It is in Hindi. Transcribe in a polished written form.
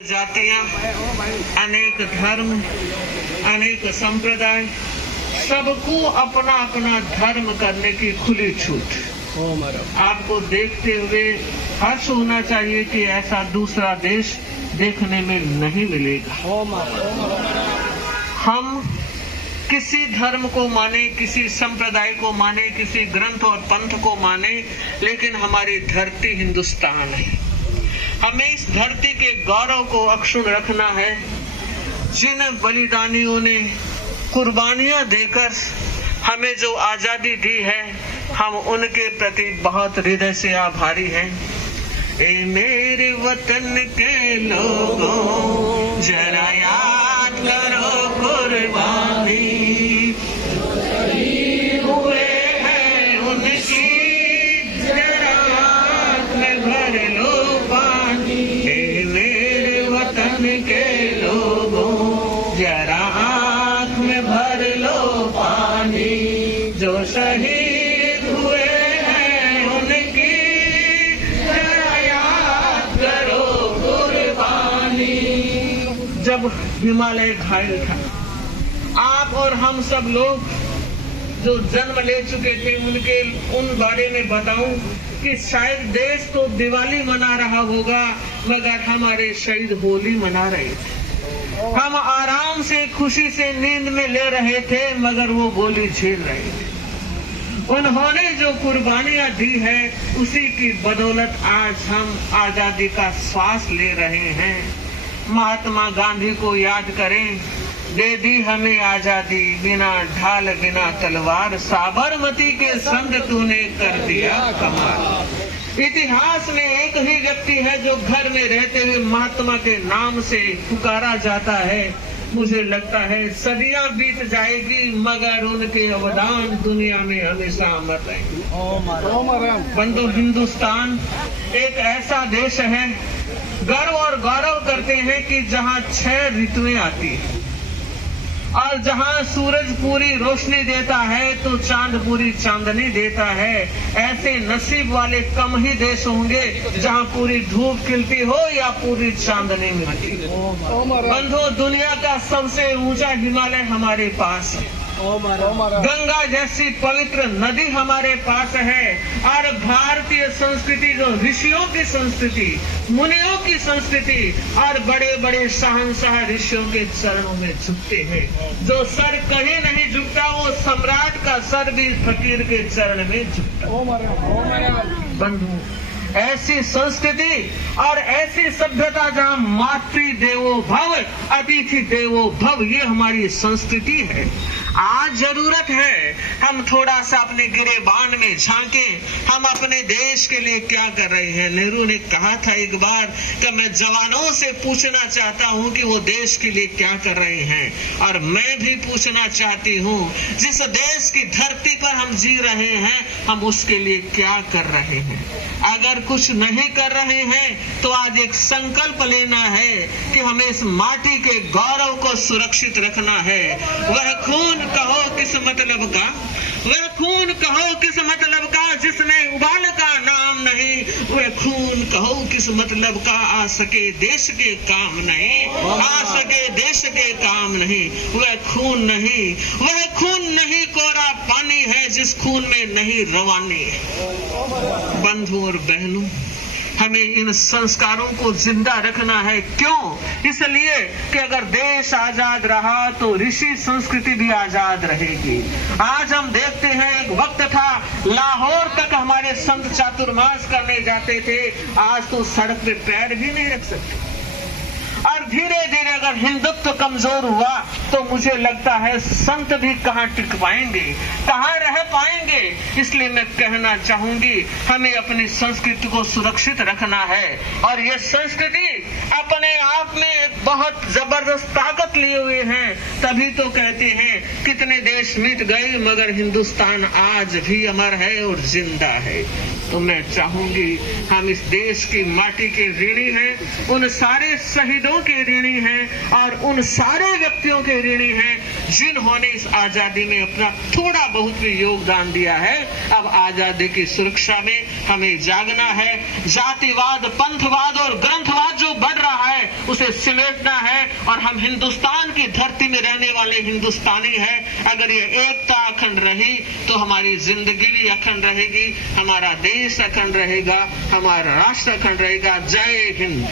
जातियां, अनेक धर्म, अनेक संप्रदाय, सबको अपना अपना धर्म करने की खुली छूट। आपको देखते हुए हर्ष होना चाहिए कि ऐसा दूसरा देश देखने में नहीं मिलेगा। हम किसी धर्म को माने, किसी संप्रदाय को माने, किसी ग्रंथ और पंथ को माने, लेकिन हमारी धरती हिंदुस्तान है। हमें इस धरती के गौरव को अक्षुण्ण रखना है। जिन बलिदानियों ने कुर्बानियां देकर हमें जो आजादी दी है, हम उनके प्रति बहुत हृदय से आभारी हैं। ए मेरे वतन के लोगों, जरा याद करो कुर्बानी हुए हैं उनकी, जरा आँख में भर लो पानी। ए मेरे वतन के लोगों, जरा आँख में भर लो पानी। जो शहीद हुए हैं उनकी, जरा याद करो कुर्बानी। जब हिमालय घायल था, आप और हम सब लोग जो जन्म ले चुके थे उन बारे में बताऊं कि शायद देश तो दिवाली मना रहा होगा, मगर हमारे शहीद होली मना रहे थे। हम आराम से खुशी से नींद में ले रहे थे, मगर वो गोली झेल रहे थे। उन्होंने जो कुर्बानियां दी है, उसी की बदौलत आज हम आजादी का श्वास ले रहे हैं। महात्मा गांधी को याद करें, दे दी हमें आजादी, बिना ढाल बिना तलवार, साबरमती के संग तूने कर दिया कमाल। इतिहास में एक ही व्यक्ति है जो घर में रहते हुए महात्मा के नाम से पुकारा जाता है। मुझे लगता है सदियां बीत जाएगी, मगर उनके अवदान दुनिया में हमेशा अमर रहेंगे। बंधु, हिंदुस्तान एक ऐसा देश है, गर्व और गौरव करते हैं कि जहां 6 ऋतुएं आती है और जहां सूरज पूरी रोशनी देता है तो चांद पूरी चांदनी देता है। ऐसे नसीब वाले कम ही देश होंगे जहां पूरी धूप खिलती हो या पूरी चांदनी मिलती हो। बंधु, दुनिया का सबसे ऊंचा हिमालय हमारे पास है। गंगा जैसी पवित्र नदी हमारे पास है। और भारतीय संस्कृति जो ऋषियों की संस्कृति, मुनियों की संस्कृति और बड़े बड़े शहंशाह ऋषियों के चरणों में झुकते हैं। जो सर कहीं नहीं झुकता, वो सम्राट का सर भी फकीर के चरण में झुकता। बंधु, ऐसी संस्कृति और ऐसी सभ्यता जहाँ मातृ देवो भव, अतिथि देवो भव, ये हमारी संस्कृति है। आज जरूरत है हम थोड़ा सा अपने गिरेबान में झांकें, हम अपने देश के लिए क्या कर रहे हैं। नेहरू ने कहा था एक बार कि मैं जवानों से पूछना चाहता हूं कि वो देश के लिए क्या कर रहे हैं, और मैं भी पूछना चाहती हूं जिस देश की धरती पर हम जी रहे हैं, हम उसके लिए क्या कर रहे हैं। अगर कुछ नहीं कर रहे हैं तो आज एक संकल्प लेना है कि हमें इस माटी के गौरव को सुरक्षित रखना है। वह खून कहो किस मतलब का, वह खून कहो किस मतलब का जिसमें उबाल का नाम नहीं, वह खून कहो किस मतलब का आ सके देश के काम नहीं, आ सके देश के काम नहीं। वह खून नहीं, वह खून नहीं कोरा पानी है जिस खून में नहीं रवानी है। बंधु और बहनों, हमें इन संस्कारों को जिंदा रखना है। क्यों? इसलिए कि अगर देश आजाद रहा तो ऋषि संस्कृति भी आजाद रहेगी। आज हम देखते हैं, एक वक्त था लाहौर तक हमारे संत चातुर्मास करने जाते थे, आज तो सड़क पे पैर भी नहीं रख सकते। और धीरे धीरे अगर हिंदुत्व कमजोर हुआ तो मुझे लगता है संत भी कहाँ टिक पाएंगे, कहाँ रह पाएंगे। इसलिए मैं कहना चाहूंगी, हमें अपनी संस्कृति को सुरक्षित रखना है। और ये संस्कृति अपने आप में एक बहुत जबरदस्त ताकत लिए हुए हैं। तभी तो कहते हैं कितने देश मिट गए मगर हिंदुस्तान आज भी अमर है और जिंदा है। तो मैं चाहूंगी हम इस देश की माटी के ऋणी हैं, उन सारे शहीदों के ऋणी हैं और उन सारे व्यक्तियों के ऋणी हैं जिन्होंने इस आजादी में अपना थोड़ा बहुत भी योगदान दिया है। अब आजादी की सुरक्षा में हमें जागना है। जातिवाद, पंथवाद और ग्रंथवाद जो बढ़ रहा है उसे सिमेटना है। और हम हिंदुस्तान की धरती में रहने वाले हिंदुस्तानी हैं। अगर ये एकता अखंड रही तो हमारी जिंदगी भी अखंड रहेगी, हमारा देश अखंड रहेगा, हमारा राष्ट्र अखंड रहेगा। जय हिंद।